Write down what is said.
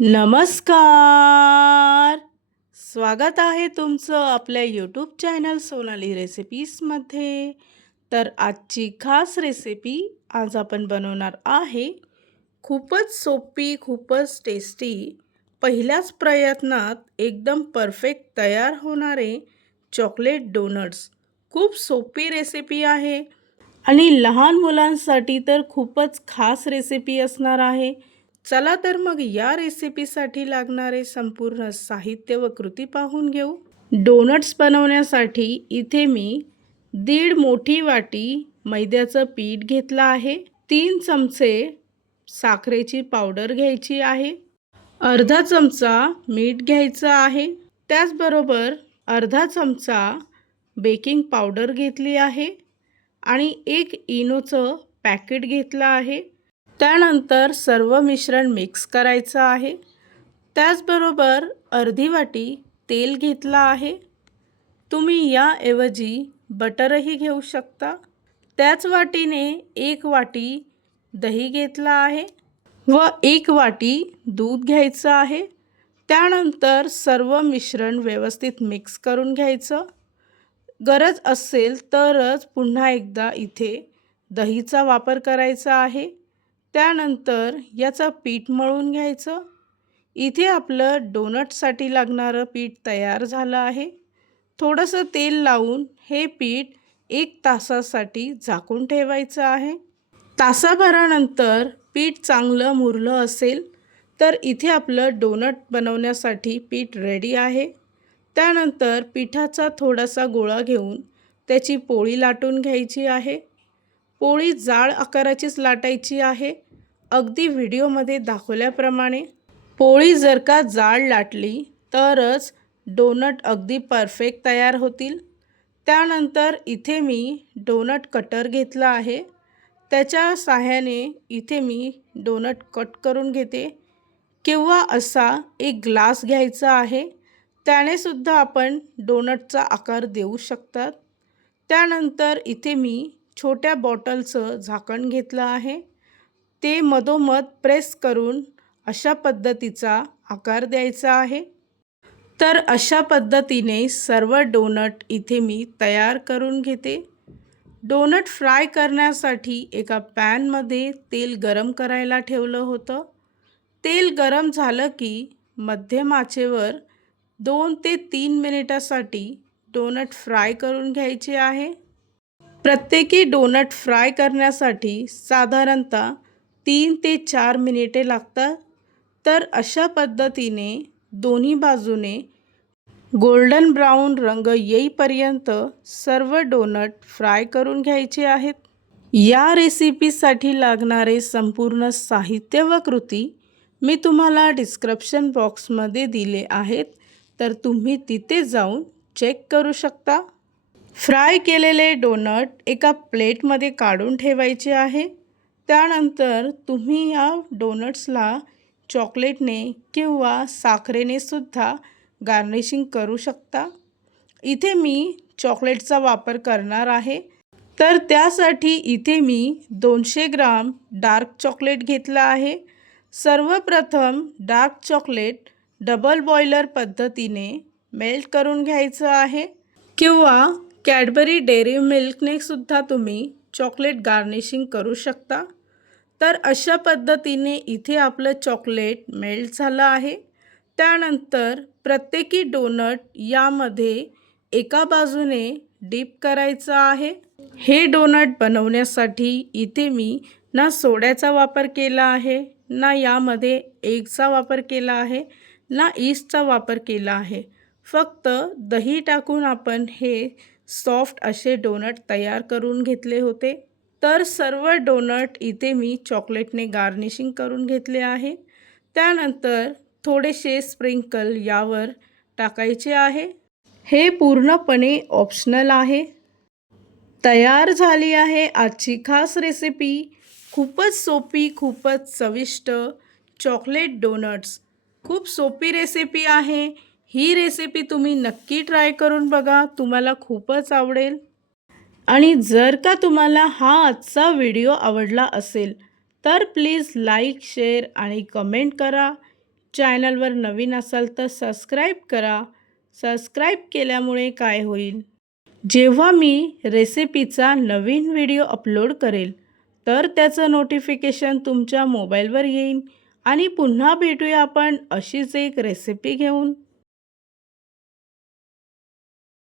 नमस्कार! स्वागत आहे तुमचं आपल्या यूट्यूब चॅनल सोनाली रेसिपीजमध्ये तर आजची खास रेसिपी आज आपण बनवणार आहे. खूपच सोपी खूपच टेस्टी पहिल्याच प्रयत्नात एकदम परफेक्ट तयार होणारे चॉकलेट डोनट्स खूप सोपी रेसिपी आहे. आणि लहान मुलांसाठी तर खूपच खास रेसिपी असणार आहे. चला तर मग या रेसिपीसाठी लागणारे संपूर्ण साहित्य व कृती पाहून घेऊ. डोनट्स बनवण्यासाठी इथे मी दीड मोठी वाटी मैद्याचं पीठ घेतलं आहे. तीन चमचे साखरेची पावडर घ्यायची आहे. अर्धा चमचा मीठ घ्यायचं आहे. त्याचबरोबर अर्धा चमचा बेकिंग पावडर घेतली आहे. आणि एक इनोचं पॅकेट घेतलं आहे. त्यानंतर सर्व मिश्रण मिक्स करायचं आहे. त्याचबरोबर अर्धी वाटी तेल घेतलं आहे. तुम्ही याऐवजी बटरही घेऊ शकता. त्याच वाटीने एक वाटी दही घेतला आहे व एक वाटी दूध घ्यायचं आहे. त्यानंतर सर्व मिश्रण व्यवस्थित मिक्स करून घ्यायचं. गरज असेल तरच पुन्हा एकदा इथे दहीचा वापर करायचा आहे. त्यानंतर याचं पीठ मळून घ्यायचं. इथे आपलं डोनटसाठी लागणारं पीठ तयार झालं आहे. थोडंसं तेल लावून हे पीठ एक तासासाठी झाकून ठेवायचं आहे. तासाभरानंतर पीठ चांगलं मुरलं असेल तर इथे आपलं डोनट बनवण्यासाठी पीठ रेडी आहे. त्यानंतर पिठाचा थोडासा गोळा घेऊन त्याची पोळी लाटून घ्यायची आहे. पोळी जाळ आकाराचीच लाटायची आहे. अगदी व्हिडिओमध्ये दाखवल्याप्रमाणे. पोळी जर का जाळ लाटली तरच डोनट अगदी परफेक्ट तयार होतील. त्यानंतर इथे मी डोनट कटर घेतला आहे. त्याच्या साह्याने इथे मी डोनट कट करून घेते. किंवा असा एक ग्लास घ्यायचा आहे त्यानेसुद्धा आपण डोनटचा आकार देऊ शकतात. त्यानंतर इथे मी छोट्या बॉटलचं झाकण घेतलं आहे. ते मधोमध प्रेस करून अशा पद्धतीचा आकार द्यायचा आहे. तर अशा पद्धतीने सर्व डोनट इथे मी तयार करून घेते. डोनट फ्राय करण्यासाठी एका पॅनमध्ये तेल गरम करायला ठेवलं होतं. तेल गरम झालं की मध्यम आचेवर दोन ते तीन मिनिटासाठी डोनट फ्राय करून घ्यायचे आहे. प्रत्येकी डोनट फ्राय करण्यासाठी साधारणतः तीन ते चार मिनिटे लागतात. तर अशा पद्धतीने दोन्ही बाजूने गोल्डन ब्राऊन रंग येईपर्यंत सर्व डोनट फ्राय करून घ्यायचे आहेत. या रेसिपीसाठी लागणारे संपूर्ण साहित्य व कृती मी तुम्हाला डिस्क्रिप्शन बॉक्समध्ये दिले आहेत. तर तुम्ही तिथे जाऊन चेक करू शकता. फ्राय केलेले डोनट एका प्लेटमध्ये काढून ठेवायचे आहे. त्यानंतर तुम्ही या डोनट्सला चॉकलेटने किंवा साखरेने सुद्धा गार्निशिंग करू शकता. इथे मी चॉकलेटचा वापर करणार आहे. तर त्यासाठी इथे मी दोनशे ग्राम डार्क चॉकलेट घेतला आहे. सर्वप्रथम डार्क चॉकलेट डबल बॉयलर पद्धतीने मेल्ट करून घ्यायचं आहे. किंवा कॅडबरी डेअरी मिल्कने सुद्धा तुम्ही चॉकलेट गार्निशिंग करू शकता. तर अशा पद्धतीने इथे आपलं चॉकलेट मेल्ट झालं आहे. त्यानंतर प्रत्येकी डोनट यामध्ये एका बाजूने डीप करायचं आहे. हे डोनट बनवण्यासाठी इथे मी ना सोड्याचा वापर केला आहे ना यामध्ये एगचा वापर केला आहे ना ईस्टचा वापर केला आहे. फक्त दही टाकून आपण हे सॉफ्ट असे डोनट तयार करून घेतले होते. तर सर्व डोनट इथे मी चॉकलेटने गार्निशिंग करून घेतले आहे. त्यानंतर थोडेसे स्प्रिंकल यावर टाकायचे आहे. हे पूर्णपणे ऑप्शनल आहे. तयार झाली आहे आजची खास रेसिपी. खूपच सोपी खूपच चविष्ट चॉकलेट डोनट्स. खूप सोपी रेसिपी आहे. ही रेसिपी तुम्ही नक्की ट्राय करून बघा. तुम्हाला खूपच आवडेल. आणि जर का तुम्हाला हा आजचा व्हिडिओ आवडला असेल तर प्लीज लाईक शेअर आणि कमेंट करा. चॅनलवर नवीन असाल तर सबस्क्राईब करा. सबस्क्राईब केल्यामुळे काय होईल? जेव्हा मी रेसिपीचा नवीन व्हिडिओ अपलोड करेल तर त्याचं नोटिफिकेशन तुमच्या मोबाईलवर येईल आणि पुन्हा भेटूया आपण अशीच एक रेसिपी घेऊन.